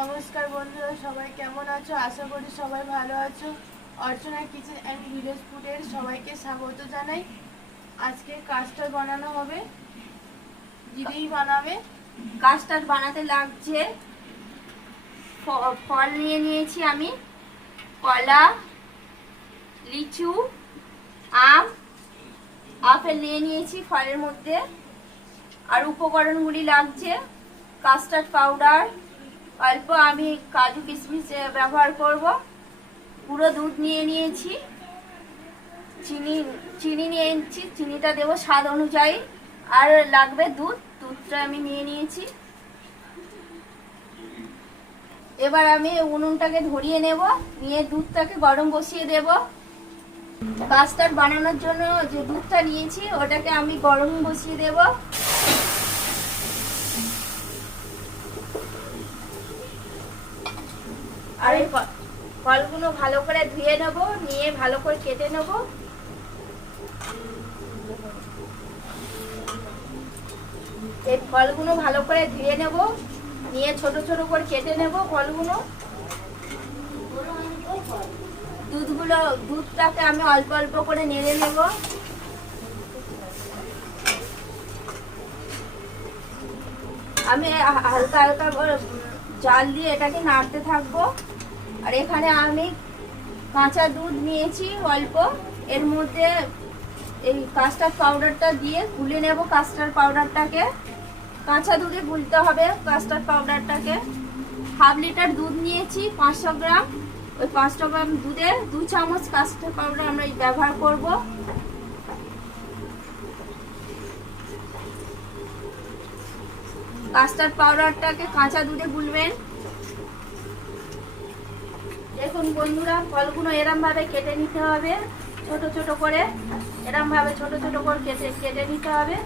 নমস্কার বন্ধুরা, সবাই কেমন আছো? আশা করি সবাই ভালো আছো। অর্চনা কিচেন অ্যান্ড ভিলেজ ফুডের সবাইকে স্বাগত জানাই। আজকে কাস্টার্ড বানানো হবে, দিদিই বানাবে। কাস্টার্ড বানাতে লাগছে ফল নিয়ে নিয়েছি আমি, কলা, লিচু, আম, আপেল নিয়ে নিয়েছি ফলের মধ্যে। আর উপকরণগুলি লাগছে কাস্টার্ড পাউডার, অল্প আমি কাজু কিশমিশ ব্যবহার করব, গুঁড়ো দুধ নিয়ে নিয়েছি, চিনি নিয়ে নিয়েছি, চিনিটা দেবো স্বাদ অনুযায়ী। আর লাগবে দুধটা আমি নিয়ে নিয়েছি। এবার আমি উনুনটাকে ধরিয়ে নেব, নিয়ে দুধটাকে গরম বসিয়ে দেব। কাস্টার্ড বানানোর জন্য যে দুধটা নিয়েছি ওটাকে আমি গরম বসিয়ে দেব। আর এই ফলগুলো ভালো করে ধুয়ে নেব, নিয়ে ভালো করে কেটে নেব। এই ফলগুলো ভালো করে ধুয়ে নেব, নিয়ে ছোট ছোট করে কেটে নেব ফলগুলো। দুধটাকে আমি অল্প অল্প করে নেড়ে নেব। আমি হালকা হালকা জাল দিয়ে এটাকে নাড়তে থাকবো। আর এখানে আমি কাঁচা দুধ নিয়েছি অল্প, এর মধ্যে এই কাস্টার্ড পাউডারটা দিয়ে গুলে নেব। কাস্টার্ড পাউডারটাকে কাঁচা দুধে গুলতে হবে। কাস্টার্ড পাউডারটাকে হাফ লিটার দুধ নিয়েছি, 500 গ্রাম। ওই 500 গ্রাম দুধে 2 চামচ কাস্টার্ড পাউডার আমরা ব্যবহার করব। কাস্টার্ড পাউডারটাকে কাঁচা দুধে গুলবেন। দেখুন বন্ধুরা, ফলগুলো এরম ভাবে কেটে নিতে হবে ছোট ছোট করে, এরম ভাবে ছোট ছোট করে কেটে নিতে হবে।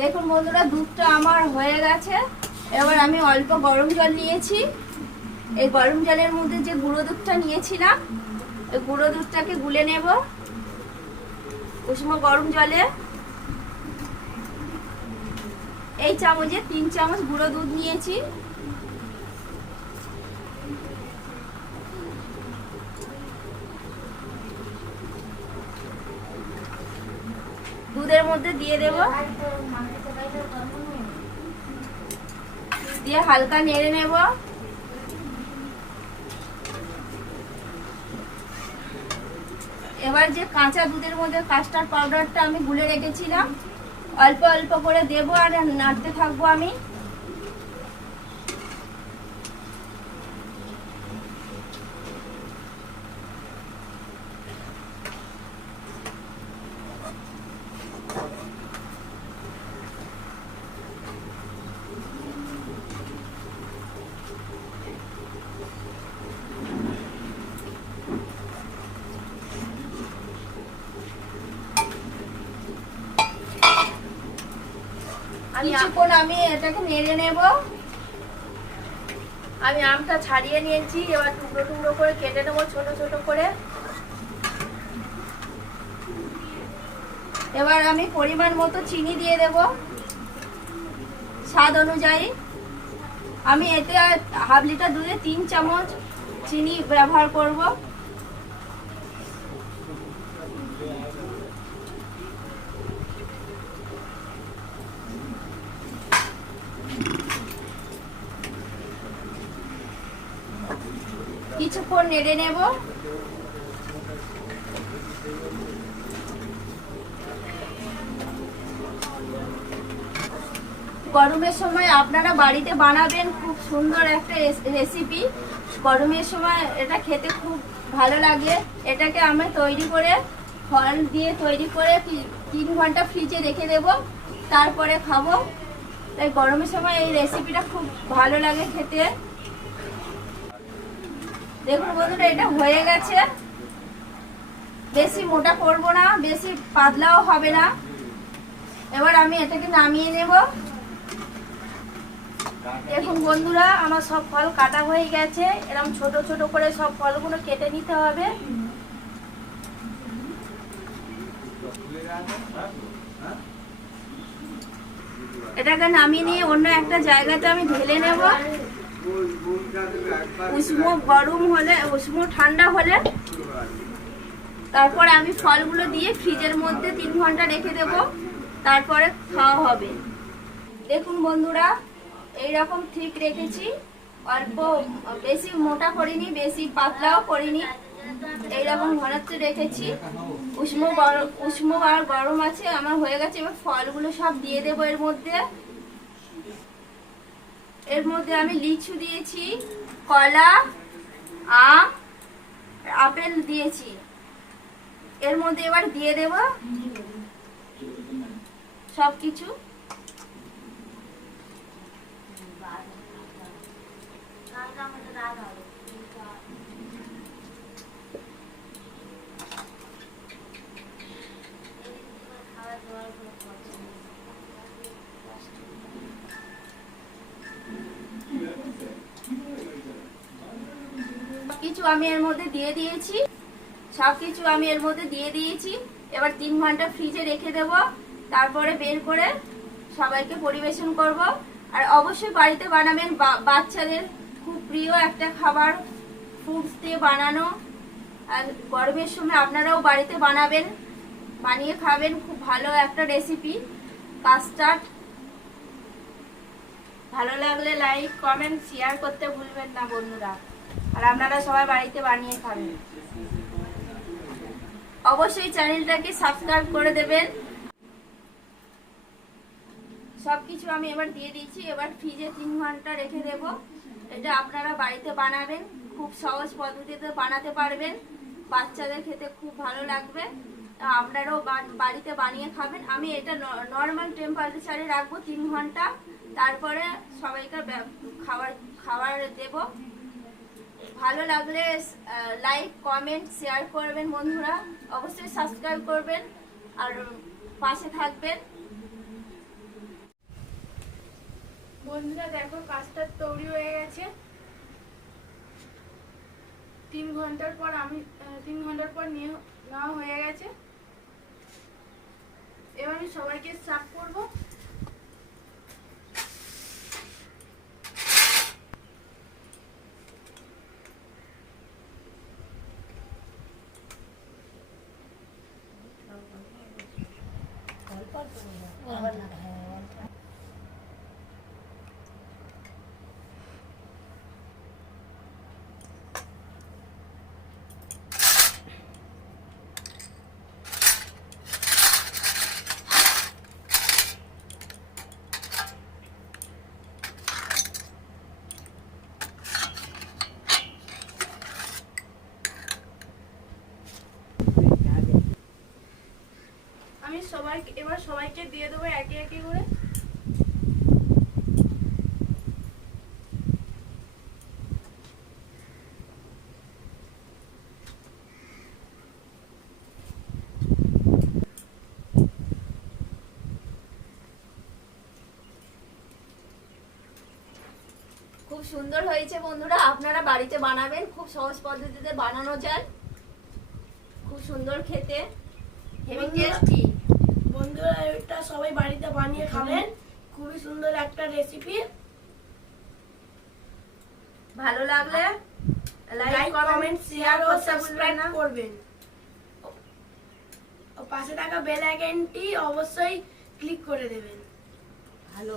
দেখুন বন্ধুরা, দুধটা আমার হয়ে গেছে। এবার আমি অল্প গরম জল নিয়েছি। এই গরম জলের মধ্যে যে গুঁড়ো দুধটা নিয়েছিলাম, এই গুঁড়ো দুধটাকে গুলে নেব উষ্ণ গরম জলে। এই চামচে 3 চামচ গুঁড়ো দুধ নিয়েছি। দুধের মধ্যে দিয়ে দেব, দিয়ে হালকা নেড়ে নেব। এবার যে কাঁচা দুধের মধ্যে কাস্টার্ড পাউডারটা আমি গুলে রেখেছিলাম অল্প অল্প করে দেব, আর নাড়তে থাকবো আমি। কিছুক্ষণ আমি এটাকে নেড়ে নেব। আমি আমটা ছাড়িয়ে নিয়েছি, এবার টুকরো টুকরো করে কেটে নেবো ছোট ছোট করে। এবার আমি পরিমাণ মতো চিনি দিয়ে দেব স্বাদ অনুযায়ী। আমি এতে হাফ লিটার দুধে 3 চামচ চিনি ব্যবহার করব। কিছুক্ষণ নেড়ে নেব। গরমের সময় আপনারা বাড়িতে বানাবেন, খুব সুন্দর একটা রেসিপি। গরমের সময় এটা খেতে খুব ভালো লাগে। এটাকে আমি তৈরি করে ফল দিয়ে তৈরি করে 3 ঘন্টা ফ্রিজে রেখে দেব, তারপরে খাবো। তাই গরমের সময় এই রেসিপিটা খুব ভালো লাগে খেতে। দেখুন বন্ধুরা, এটা হয়ে গেছে। বেশি মোটা করব না, বেশি পাতলাও হবে না। এবার আমি এটাকে নামিয়ে নেব। দেখুন বন্ধুরা, আমার সব ফল কাটা হয়ে গেছে। এরকম ছোট ছোট করে সব ফলগুলো কেটে নিতে হবে। এটাকে নামিয়ে নিয়ে অন্য একটা জায়গাতে আমি ঢেলে নেব। উষ্ণ ঠান্ডা হলে তারপরে আমি ফলগুলো দিয়ে ফ্রিজের মধ্যে 3 ঘন্টা রেখে দেব, তারপরে খাওয়া হবে। দেখুন বন্ধুরা, এইরকম ঠিক রেখেছি, অল্প বেশি মোটা করিনি, বেশি পাতলাও করিনি, এইরকম ঘনত্ব রেখেছি। উষ্ণ আর গরম আছে, আমার হয়ে গেছে। এবার ফলগুলো সব দিয়ে দেবো এর মধ্যে। এর মধ্যে আমি লিচু দিয়েছি, কলা, আম, আপেল দিয়েছি। এর মধ্যে এবার দিয়ে দেব সবকিছু। সবকিছু আমি এর মধ্যে দিয়ে দিয়েছি। এবার 3 ঘন্টা ফ্রিজে রেখে দেব, তারপরে বের করে সবাইকে পরিবেশন করব। আর অবশ্যই বাড়িতে বানাবেন, বাচ্চাদের খুব প্রিয় একটা খাবার, ফ্রুটস দিয়ে বানানো। আর গরমের সময় আপনারাও বাড়িতে বানাবেন, বানিয়ে খাবেন। খুব ভালো একটা রেসিপি, কাস্টার্ড। ভালো লাগলে লাইক, কমেন্ট, শেয়ার করতে ভুলবেন না বন্ধুরা। আর আপনারা সবাই বাড়িতে বানিয়ে খাবেন। অবশ্যই চ্যানেলটাকে সাবস্ক্রাইব করে দেবেন। সবকিছু আমি এবার দিয়ে দিয়েছি। এবার ফ্রিজে 3 ঘন্টা রেখে দেব। এটা আপনারা বাড়িতে বানাবেন, খুব সহজ পদ্ধতিতে বানাতে পারবেন। বাচ্চাদের খেতে খুব ভালো লাগবে। আপনারাও বাড়িতে বানিয়ে খাবেন। আমি এটা নর্মাল টেম্পারেচারে রাখবো 3 ঘন্টা, তারপরে সবাইকে খাবার দেব। ভালো লাগলে লাইক, কমেন্ট, শেয়ার করবেন বন্ধুরা। অবশ্যই সাবস্ক্রাইব করবেন আর পাশে থাকবেন। বন্ধুরা দেখো, কাস্টার্ড তৈরি হয়ে গেছে। 3 ঘন্টার পর নিয়ে নেওয়া হয়ে গেছে। এবার আমি সবাইকে সার্ভ করবো। আমি এবার সবাইকে দিয়ে দেবো একে একে করে। খুব সুন্দর হয়েছে বন্ধুরা, আপনারা বাড়িতে বানাবেন। খুব সহজ পদ্ধতিতে বানানো যায়, খুব সুন্দর খেতে, হেভি টেস্টি। বন্ধুরা এটা সবাই বাড়িতে বানিয়ে খাবেন, খুবই সুন্দর একটা রেসিপি। ভালো লাগলে লাইক, কমেন্ট, শেয়ার ও করতে ভুলবেন সাবস্ক্রাইব না। করবেন। ও পাশে থাকা বেল আইকনটি অবশ্যই ক্লিক করে দেবেন। ভালো।